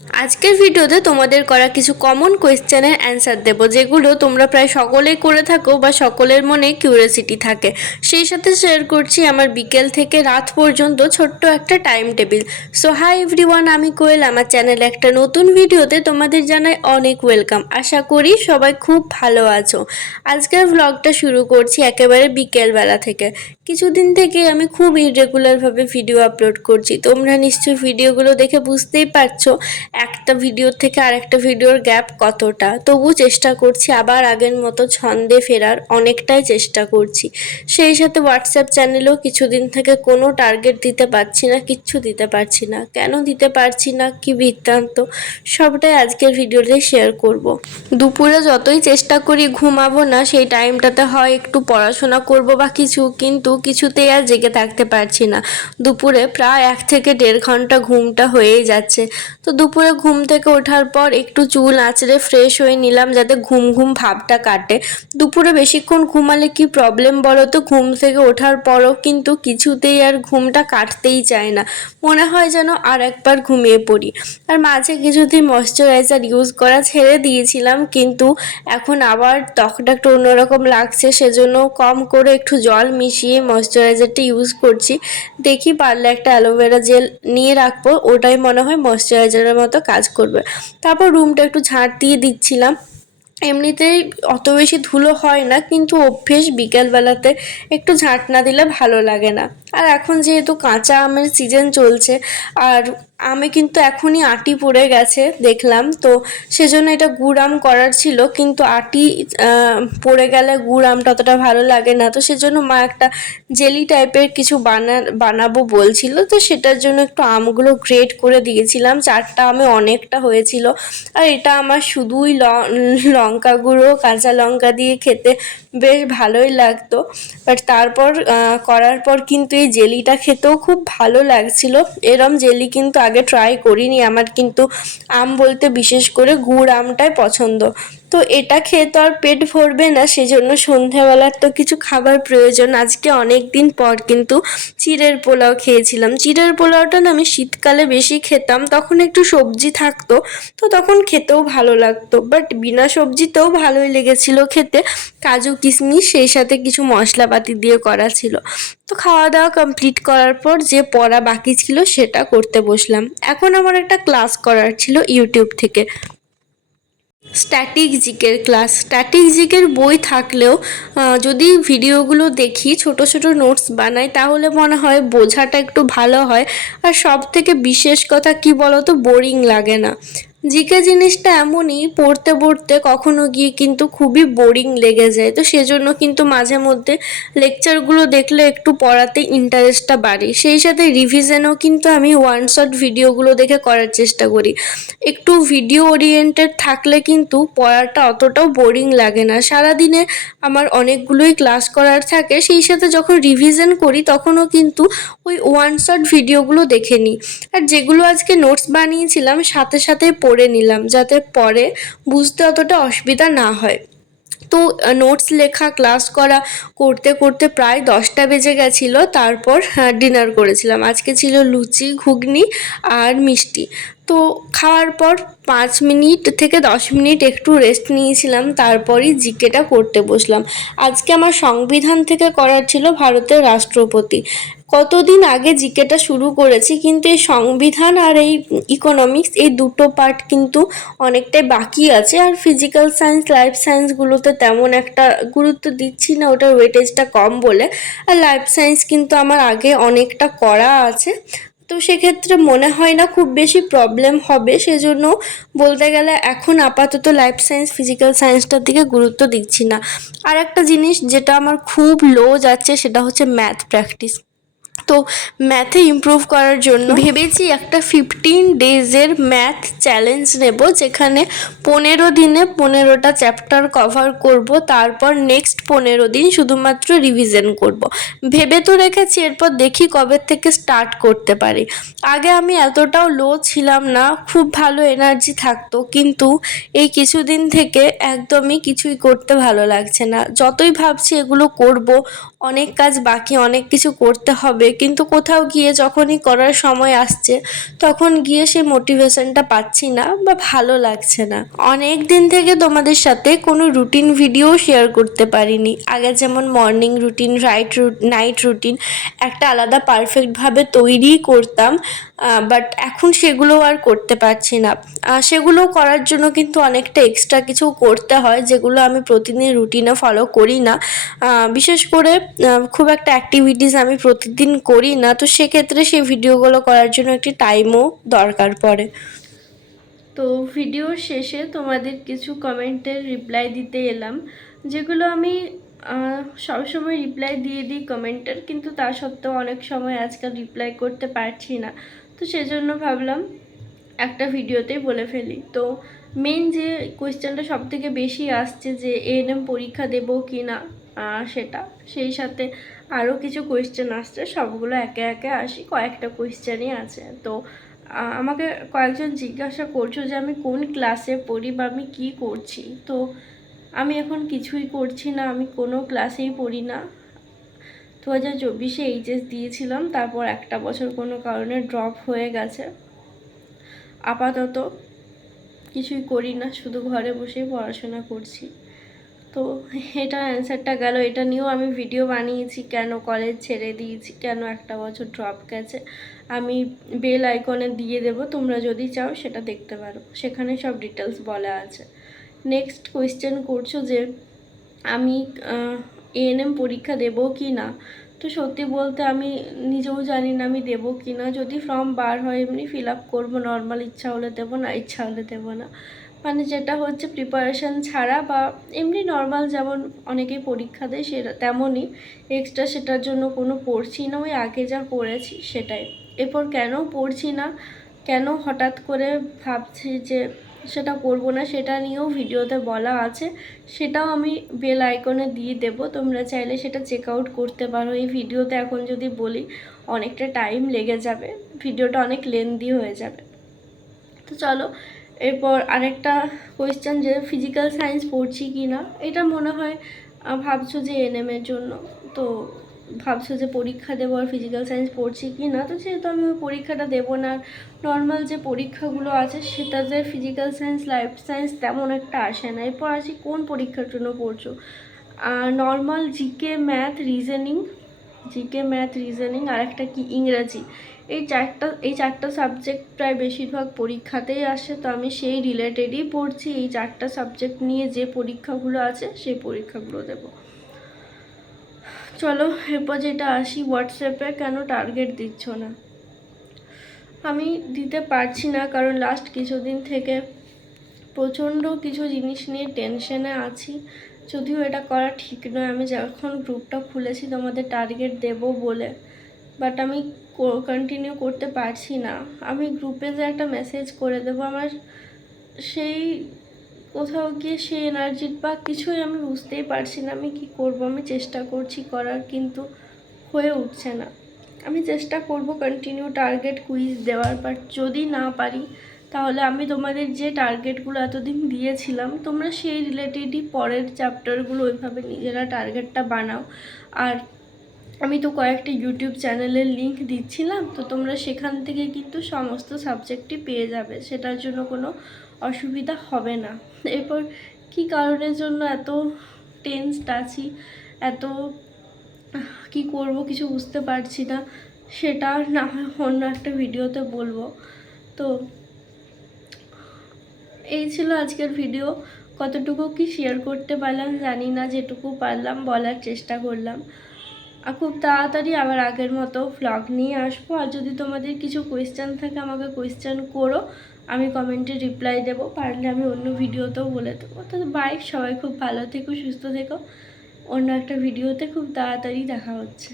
আজকের ভিডিওতে তোমাদের করা কিছু কমন কোয়েশ্চেনের অ্যান্সার দেব, যেগুলো তোমরা প্রায় সকলেই করে থাকো বা সকলের মনে কিউরিওসিটি থাকে। সেই সাথে শেয়ার করছি আমার বিকেল থেকে রাত পর্যন্ত ছোট্ট একটা time table. So hi everyone, আমি কোয়েল। আমার চ্যানেলে একটা নতুন ভিডিওতে তোমাদের জানাই অনেক ওয়েলকাম। আশা করি সবাই খুব ভালো আছো। আজকের ব্লগটা শুরু করছি একেবারে বিকেলবেলা থেকে। কিছুদিন থেকে আমি খুব ইরেগুলারভাবে ভিডিও আপলোড করছি। তোমরা নিশ্চয়ই ভিডিওগুলো দেখে বুঝতেই পারছো একটা ভিডিও থেকে আরেকটা ভিডিওর গ্যাপ কতটা। তবু চেষ্টা করছি আবার আগের মতো ছন্দে ফেরার, অনেকটাই চেষ্টা করছি। সেই সাথে হোয়াটসঅ্যাপ চ্যানেলেও কিছুদিন থেকে কোনো টার্গেট দিতে পারছি না, কিচ্ছু দিতে পারছি না। কেন দিতে পারছি না, কি বৃত্তান্ত, সবটাই আজকের ভিডিওতে শেয়ার করব। দুপুরে যতই চেষ্টা করি ঘুমাবো না, সেই টাইমটাতে হয় একটু পড়াশোনা করব বা কিছু, কিন্তু কিছুতেই আর জেগে থাকতে পারছি না। দুপুরে প্রায় 1 থেকে 1.5 ঘন্টা ঘুমটা হয়েই যাচ্ছে। তো দুপুরে ঘুম থেকে ওঠার পর একটু চুল আঁচড়ে ফ্রেশ হয়ে নিলাম, যাতে ঘুম ঘুম ভাবটা কাটে। দুপুরে বেশিক্ষণ ঘুমালে কি প্রবলেম বলো তো? ঘুম থেকে ওঠার পরও কিন্তু কিছুতেই আর ঘুমটা কাটতেই চায় না, মনে হয় যেন আর একবার ঘুমিয়ে পড়ি। আর মাঝে কিছুদিন ময়শ্চারাইজার ইউজ করা ছেড়ে দিয়েছিলাম, কিন্তু এখন আবার ত্বকটা একটু অন্যরকম লাগছে, সেজন্য কম করে একটু জল মিশিয়ে ময়শ্চারাইজারটা ইউজ করছি। দেখি পারলে একটা অ্যালোভেরা জেল নিয়ে রাখবো, ওটাই মনে হয় ময়শ্চারাইজারের মতো কাজ করবে। তারপর রুমটা একটু ঝাঁট দিয়ে দিচ্ছিলাম। এমনিতেই অত বেশি ধুলো হয় না, কিন্তু অভ্যেস বিকেলবেলাতে একটু ঝাঁট না দিলে ভালো লাগে না। আর এখন যেহেতু কাঁচা আমের সিজন চলছে, আর আমে কিন্তু এখনই আটি পড়ে গেছে দেখলাম, তো সেজন্য এটা গুড় আম করার ছিল, কিন্তু আটি পড়ে গেলে গুড় আমটা অতটা ভালো লাগে না। তো সেজন্য মা একটা জেলি টাইপের কিছু বানাবো বলছিল, তো সেটার জন্য একটু আমগুলো গ্রেট করে দিয়েছিলাম। 4টা আমে অনেকটা হয়েছিল। আর এটা আমার শুধুই লঙ্কা গুঁড়ো, কাঁচা লঙ্কা দিয়ে খেতে বেশ ভালোই লাগতো। বাট তারপর করার পর কিন্তু এই জেলিটা খেতেও খুব ভালো লাগছিল। এরম জেলি কিন্তু আগে ট্রাই করিনি। আমার কিন্তু আম বলতে বিশেষ করে গুড় আমটাই পছন্দ। তো এটা খেয়ে তো আর পেট ভরবে না, সেজন্য সন্ধ্যাবেলার তো কিছু খাবার প্রয়োজন। আজকে অনেক দিন পর কিন্তু চিড়ের পোলাও খেয়েছিলাম। চিড়ের পোলাওটা না আমি শীতকালে বেশি খেতাম, তখন একটু সবজি থাকতো, তো তখন খেতেও ভালো লাগতো। বাট বিনা সবজিতেও ভালোই লেগেছিল খেতে। কাজু কিশমিশ সেই সাথে কিছু মশলাপাতি দিয়ে করা ছিল। তো খাওয়া দাওয়া কমপ্লিট করার পর যে পড়া বাকি ছিল সেটা করতে বসলাম। এখন আমার একটা ক্লাস করার ছিল ইউটিউব থেকে, স্ট্যাটিক জিকের ক্লাস। স্ট্যাটিক জিকের বই থাকলেও যদি ভিডিওগুলো দেখি, ছোট ছোট নোটস বানাই, তাহলে মনে হয় বোঝাটা একটু ভালো হয়। আর সব থেকে বিশেষ কথা কি বলো তো, বোরিং লাগে না। জিকে জিনিসটা এমনই, পড়তে পড়তে কখনো গিয়ে কিন্তু খুবই বোরিং লেগে যায়। তো সেজন্য কিন্তু মাঝে মধ্যে লেকচারগুলো দেখলে একটু পড়াতে ইন্টারেস্টটা বাড়ে। সেই সাথে রিভিশনও কিন্তু আমি ওয়ান শট ভিডিওগুলো দেখে করার চেষ্টা করি। একটু ভিডিও ওরিয়েন্টেড থাকলে কিন্তু পড়াটা অতটাও বোরিং লাগে না। সারাদিনে আমার অনেকগুলোই ক্লাস করার থাকে, সেই সাথে যখন রিভিশন করি তখনও কিন্তু ওই ওয়ান শট ভিডিওগুলো দেখে নিই। আর যেগুলো আজকে নোটস বানিয়েছিলাম সাথে সাথে পড়ে নিলাম, যাতে পরে বুঝতে অতটা অসুবিধা না হয়। তো নোটস লেখা, ক্লাস করা করতে করতে প্রায় 10টা বেজে গেছিলো। তারপর ডিনার করেছিলাম। আজকে ছিল লুচি, ঘুগনি আর মিষ্টি। তো খাওয়ার পর 5 মিনিট থেকে 10 মিনিট একটু রেস্ট নিয়েছিলাম, তারপরই জিকেটা করতে বসলাম। আজকে আমার সংবিধান থেকে করার ছিল ভারতের রাষ্ট্রপতি। কতদিন আগে জিকেটা শুরু করেছি, কিন্তু এই সংবিধান আর এই ইকোনমিক্স, এই দুটো পার্ট কিন্তু অনেকটাই বাকি আছে। আর ফিজিক্যাল সায়েন্স, লাইফ সায়েন্সগুলোতে তেমন একটা গুরুত্ব দিচ্ছি না, ওটার ওয়েটেজটা কম বলে। আর লাইফ সায়েন্স কিন্তু আমার আগে অনেকটা করা আছে, তো সেক্ষেত্রে মনে হয় না খুব বেশি প্রবলেম হবে। সেজন্য বলতে গেলে এখন আপাতত লাইফ সায়েন্স, ফিজিক্যাল সায়েন্সটার দিকে গুরুত্ব দিচ্ছি না। আর একটা জিনিস যেটা আমার খুব লো যাচ্ছে, সেটা হচ্ছে ম্যাথ প্র্যাকটিস। তো ম্যাথে ইমপ্রুভ করার জন্য ভেবেছি একটা 15 ডেজের ম্যাথ চ্যালেঞ্জ নেব, যেখানে 15 দিনে 15টা চ্যাপ্টার কভার করব। তারপর নেক্সট 15 দিন শুধুমাত্র রিভিশন করব। ভেবে তো রেখেছি, এরপর দেখি কবে থেকে স্টার্ট করতে পারি। আগে আমি এতটাও লো ছিলাম না, খুব ভালো এনার্জি থাকতো, কিন্তু এই কিছুদিন থেকে একদমই কিছুই করতে ভালো লাগছে না। যতই ভাবছি এগুলো করব, অনেক কাজ বাকি, অনেক কিছু করতে হবে, কিন্তু কোথাও গিয়ে যখনই করার সময় আসছে তখন গিয়ে সেই মোটিভেশনটা পাচ্ছি না বা ভালো লাগছে না। অনেক দিন থেকে তোমাদের সাথে কোনো রুটিন ভিডিও শেয়ার করতে পারিনি। আগে যেমন মর্নিং রুটিন, নাইট রুটিন একটা আলাদা পারফেক্টভাবে তৈরি করতাম, বাট এখন সেগুলো আর করতে পারছি না। সেগুলো করার জন্য কিন্তু অনেকটা এক্সট্রা কিছু করতে হয়, যেগুলো আমি প্রতিদিন রুটিনে ফলো করি না। বিশেষ করে খুব একটা অ্যাক্টিভিটিস আমি প্রতিদিন করি না, তো সেক্ষেত্রে সেই ভিডিওগুলো করার জন্য একটি টাইমও দরকার পড়ে। তো ভিডিওর শেষে তোমাদের কিছু কমেন্টের রিপ্লাই দিতে এলাম, যেগুলো আমি সবসময় রিপ্লাই দিয়ে দিই কমেন্টের, কিন্তু তা সত্ত্বেও অনেক সময় আজকাল রিপ্লাই করতে পারছি না। তো সেজন্য ভাবলাম একটা ভিডিওতেই বলে ফেলি। তো মেন যে কোয়েশ্চেনটা সব থেকে বেশি আসছে যে এএনএম পরীক্ষা দেবো কি না, সেটা, সেই সাথে আরও কিছু কোয়েশ্চেন আসছে, সবগুলো একে একে আসি, কয়েকটা কোয়েশ্চেনই আছে। তো আমাকে কয়েকজন জিজ্ঞাসা করছো যে আমি কোন ক্লাসে পড়ি বা আমি কী করছি। তো আমি এখন কিছুই করছি না, আমি কোনো ক্লাসেই পড়ি না। 2024-এ এইচএস দিয়েছিলাম, তারপর একটা বছর কোনো কারণে ড্রপ হয়ে গেছে। আপাতত কিছুই করি না, শুধু ঘরে বসেই পড়াশোনা করছি। তো এটা অ্যান্সারটা গেল। এটা নিয়েও আমি ভিডিও বানিয়েছি, কেন কলেজ ছেড়ে দিয়েছি, কেন একটা বছর ড্রপ গেছে। আমি বেল আইকনে দিয়ে দেবো, তোমরা যদি চাও সেটা দেখতে পারো, সেখানে সব ডিটেলস বলা আছে। নেক্সট কোয়েশ্চেন করছো যে আমি এএনএম পরীক্ষা দেবো কি না। তো সত্যি বলতে আমি নিজেও জানি না আমি দেবো কি না। যদি ফর্ম বার হয় এমনি ফিল আপ করবো, নর্মাল, ইচ্ছা হলে দেবো, না ইচ্ছা হলে দেবো না। মানে যেটা হচ্ছে প্রিপারেশান ছাড়া বা এমনি নর্মাল যেমন অনেকেই পরীক্ষা দেয় সেটা তেমনই, এক্সট্রা সেটার জন্য কোনো পড়ছি না, ওই আগে যা পড়েছি সেটাই। এরপর কেন পড়ছি না, কেন হঠাৎ করে ভাবছি যে সেটা করবো না, সেটা নিয়েও ভিডিওতে বলা আছে, সেটাও আমি বেল আইকনে দিয়ে দেবো, তোমরা চাইলে সেটা চেক আউট করতে পারো। এই ভিডিওতে এখন যদি বলি অনেকটা টাইম লেগে যাবে, ভিডিওটা অনেক লেন্দি হয়ে যাবে। তো চলো, এরপর আরেকটা কোয়েশ্চেন যে ফিজিক্যাল সায়েন্স পড়ছি কি না। এটা মনে হয় ভাবছো যে এএনএমের জন্য, তো ভাবছো যে পরীক্ষা দেবো আর ফিজিক্যাল সায়েন্স পড়ছি কি না। তো যেহেতু আমি ওই পরীক্ষাটা দেবো না, নর্মাল যে পরীক্ষাগুলো আছে সেটাতে ফিজিক্যাল সায়েন্স, লাইফ সায়েন্স তেমন একটা আসে না। এরপর আসি কোন পরীক্ষার জন্য পড়ছো। নর্মাল জিকে, ম্যাথ, রিজনিং, আর একটা কি ইংরাজি, এই চারটা সাবজেক্ট প্রায় বেশিরভাগ পরীক্ষাতেই আসে। তো আমি সেই রিলেটেডই পড়ছি, এই চারটা সাবজেক্ট নিয়ে যে পরীক্ষাগুলো আছে সেই পরীক্ষাগুলো দেব। চলো এরপর যেটা আসি, হোয়াটসঅ্যাপে কেন টার্গেট দিচ্ছ না। আমি দিতে পারছি না কারণ লাস্ট কিছুদিন থেকে প্রচণ্ড কিছু জিনিস নিয়ে টেনশনে আছি। যদিও এটা করা ঠিক নয়, আমি যখন গ্রুপটা খুলেছি তোমাদের টার্গেট দেব বলে, বাট আমি কন্টিনিউ করতে পারছি না। আমি গ্রুপে যে একটা মেসেজ করে দেবো, আমার সেই কোথাও গিয়ে সেই এনার্জি বা কিছুই আমি বুঝতেই পারছি না আমি কি করব। আমি চেষ্টা করছি করার, কিন্তু হয়ে উঠছে না। আমি চেষ্টা করব কন্টিনিউ টার্গেট কুইজ দেওয়ার, বাট যদি না পারি তাহলে আমি তোমাদের যে টার্গেটগুলো এতদিন দিয়েছিলাম তোমরা সেই রিলেটেডই পরের চ্যাপ্টারগুলো ওইভাবে নিজেরা টার্গেটটা বানাও। আর আমি তো কয়েকটা ইউটিউব চ্যানেলের লিঙ্ক দিচ্ছিলাম, তো তোমরা সেখান থেকে কিন্তু সমস্ত সাবজেক্টই পেয়ে যাবে, সেটার জন্য কোনো অসুবিধা হবে না। এরপর কি কারণের জন্য এত টেনসড আছি, এত কি করব কিছু বুঝতে পারছি না, সেটা না হয় অন্য একটা ভিডিওতে বলবো। তো এই ছিল আজকের ভিডিও। কতটুকু কি শেয়ার করতে পারলাম জানি না, যেটুকু পারলাম বলার চেষ্টা করলাম। আর খুব তাড়াতাড়ি আবার আগের মতো ভ্লগ নিয়ে আসবো। আর যদি তোমাদের কিছু কোয়েশ্চেন থাকে আমাকে কোয়েশ্চেন করো, আমি কমেন্টে রিপ্লাই দেবো, পারলে আমি অন্য ভিডিওতেও বলে দেবো। তো বাই, সবাই খুব ভালো থেকো, সুস্থ থেকো। অন্য একটা ভিডিওতে খুব তাড়াতাড়ি দেখা হচ্ছে।